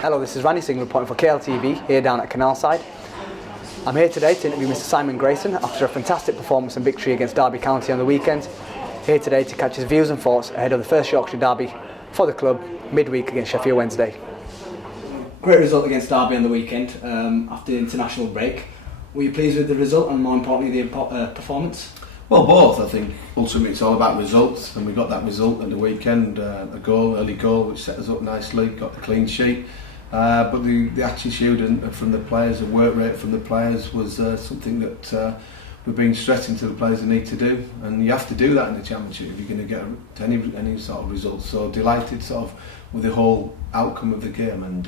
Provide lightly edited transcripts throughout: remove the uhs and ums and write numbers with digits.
Hello, this is Randy Singh reporting for KLTV here down at Canalside. I'm here today to interview Mr Simon Grayson after a fantastic performance and victory against Derby County on the weekend. Here today to catch his views and thoughts ahead of the first Yorkshire derby for the club midweek against Sheffield Wednesday. Great result against Derby on the weekend after the international break. Were you pleased with the result and more importantly the performance? Well, both. I think ultimately it's all about results, and we got that result at the weekend, a goal, early goal, which set us up nicely, got the clean sheet. But the attitude from the players, the work rate from the players was something that we've been stressing to the players they need to do, and you have to do that in the Championship if you're going to get any sort of results. So delighted sort of with the whole outcome of the game, and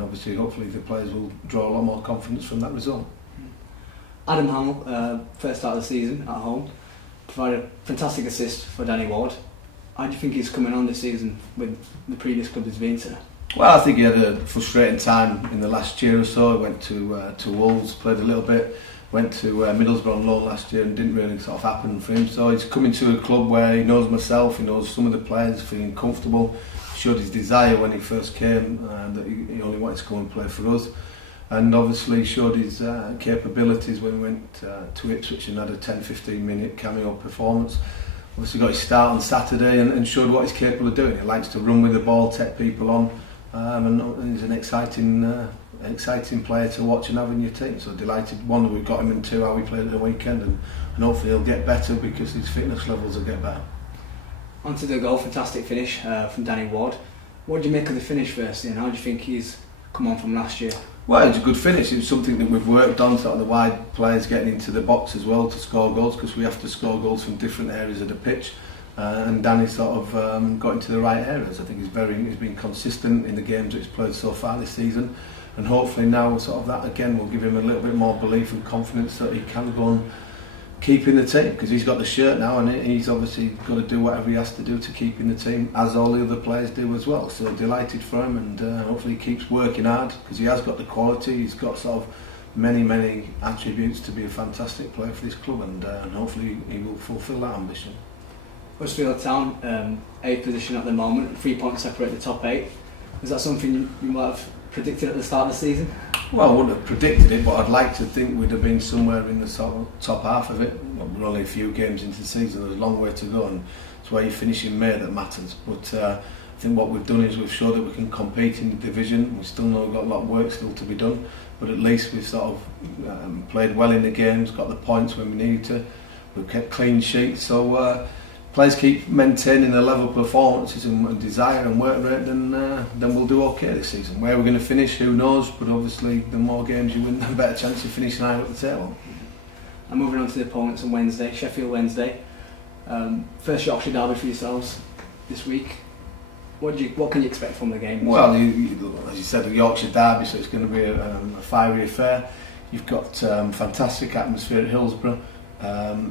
obviously hopefully the players will draw a lot more confidence from that result. Adam Hamill, first start of the season at home, provided a fantastic assist for Danny Ward. How do you think he's coming on this season with the previous club he's been to? Well, I think he had a frustrating time in the last year or so. He went to Wolves, played a little bit, went to Middlesbrough on loan last year and didn't really sort of happen for him. So he's coming to a club where he knows myself, he knows some of the players, feeling comfortable, showed his desire when he first came, that he only wanted to come and play for us. And obviously showed his capabilities when he went to Ipswich and had a 10-15 minute cameo performance. Obviously got his start on Saturday and showed what he's capable of doing. He likes to run with the ball, take people on, and he's an exciting player to watch and have in your team. So delighted, one, that we've got him, and two, how he played at the weekend, and hopefully he'll get better because his fitness levels will get better. Onto the goal, fantastic finish from Danny Ward. What do you make of the finish firstly, and how do you think he's come on from last year? Well, it's a good finish. It's something that we've worked on, sort of the wide players getting into the box as well to score goals, because we have to score goals from different areas of the pitch. And Danny sort of got into the right areas. I think he's been consistent in the games that he's played so far this season, and hopefully now sort of that again will give him a little bit more belief and confidence that he can go and keep in the team, because he's got the shirt now and he's obviously got to do whatever he has to do to keep in the team, as all the other players do as well. So delighted for him, and hopefully he keeps working hard, because he has got the quality, he's got sort of many attributes to be a fantastic player for this club, and hopefully he will fulfil that ambition. Huddersfield Town, 8th position at the moment, 3 points separate the top 8. Is that something you might have predicted at the start of the season? Well, I wouldn't have predicted it, but I'd like to think we'd have been somewhere in the sort of top half of it. Well, we're only a few games into the season, there's a long way to go, and it's where you finish in May that matters. But I think what we've done is we've showed that we can compete in the division. We still know we've got a lot of work still to be done, but at least we've sort of played well in the games, got the points when we needed to, we've kept clean sheets. So players keep maintaining their level of performances and desire and work rate, then we'll do okay this season. Where we're going to finish, who knows, but obviously the more games you win, the better chance of finishing higher up the table. And moving on to the opponents on Wednesday, Sheffield Wednesday. First Yorkshire derby for yourselves this week. What can you expect from the game? Well, as you said, the Yorkshire derby, so it's going to be a fiery affair. You've got fantastic atmosphere at Hillsborough.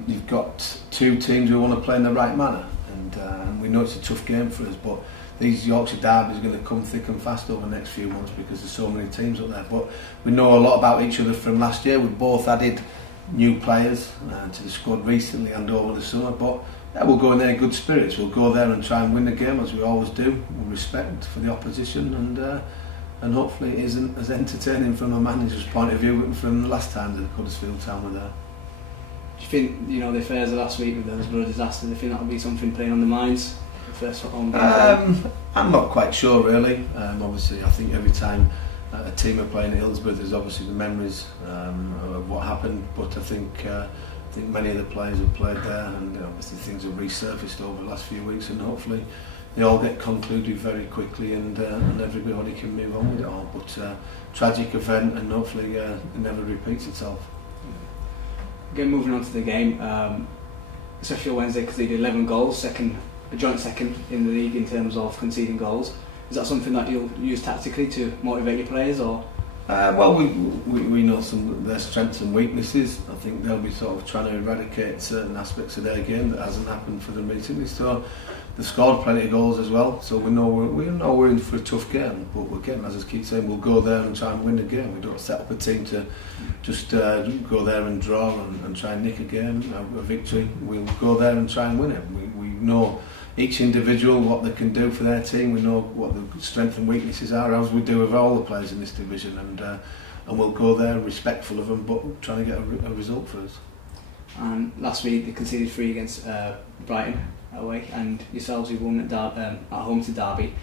You've got two teams who want to play in the right manner, and we know it's a tough game for us, but these Yorkshire derbies are going to come thick and fast over the next few months because there's so many teams up there. But we know a lot about each other from last year. We've both added new players to the squad recently and over the summer, but yeah, we'll go in there in good spirits. We'll go there and try and win the game as we always do, with respect for the opposition, and hopefully it isn't as entertaining from a manager's point of view from the last time the Huddersfield Town were there. Do you think, the affairs of last week with the Hillsborough disaster, do you think that'll be something playing on the minds? The first home game? I'm not quite sure really. Obviously I think every time a team are playing at Hillsborough there's obviously the memories of what happened, but I think many of the players have played there, and obviously things have resurfaced over the last few weeks, and hopefully they all get concluded very quickly, and everybody can move on with it all. But tragic event, and hopefully it never repeats itself. Again, moving on to the game, Sheffield Wednesday conceded 11 goals, a joint second in the league in terms of conceding goals. Is that something that you'll use tactically to motivate your players, or? Well, we know some of their strengths and weaknesses. I think they'll be sort of trying to eradicate certain aspects of their game that hasn't happened for them recently. So they've scored plenty of goals as well. So we know we're in for a tough game. But again, as I keep saying, we'll go there and try and win the game. We don't set up a team to just go there and draw and try and nick a game, a victory. We'll go there and try and win it. We know each individual what they can do for their team. We know what the strengths and weaknesses are, as we do with all the players in this division, and we'll go there respectful of them, but trying to get a result for us. And last week they conceded 3 against Brighton away, and yourselves who won at home to Derby.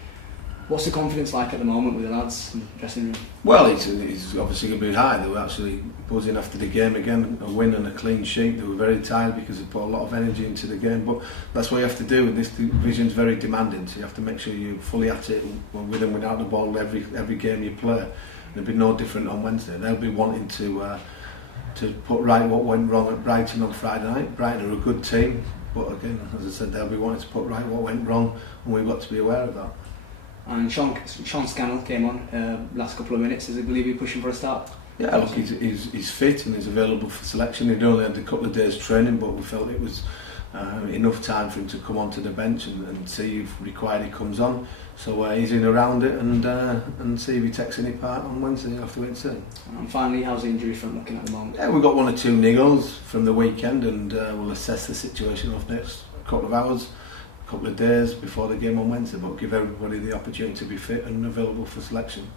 What's the confidence like at the moment with the lads in the dressing room? Well, it's obviously going to be high. They were actually buzzing after the game again, a win and a clean sheet. They were very tired because they put a lot of energy into the game, but that's what you have to do, and this division's very demanding, so you have to make sure you're fully at it with and without the ball every game you play. And it'll be no different on Wednesday. They'll be wanting to put right what went wrong at Brighton on Friday night. Brighton are a good team, but again, as I said, they'll be wanting to put right what went wrong, and we've got to be aware of that. And Sean Scannell came on last couple of minutes. Does he believe you're pushing for a start? Yeah, look, he's fit and he's available for selection. He'd only had a couple of days training, but we felt it was enough time for him to come onto the bench and see if required he comes on. So he's in around it and see if he takes any part on Wednesday. You'll have to wait and see. And finally, how's the injury front looking at the moment? Yeah, we've got 1 or 2 niggles from the weekend, and we'll assess the situation over the next couple of hours, a couple of days before the game on Wednesday, but give everybody the opportunity to be fit and available for selection.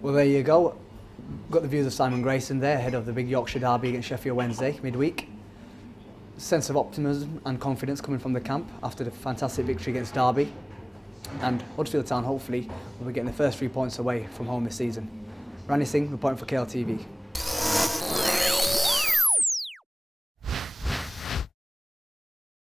Well, there you go. Got the views of Simon Grayson there, ahead of the big Yorkshire derby against Sheffield Wednesday midweek. Sense of optimism and confidence coming from the camp after the fantastic victory against Derby, and Huddersfield Town hopefully will be getting the first 3 points away from home this season. Randy Singh reporting for KLTV.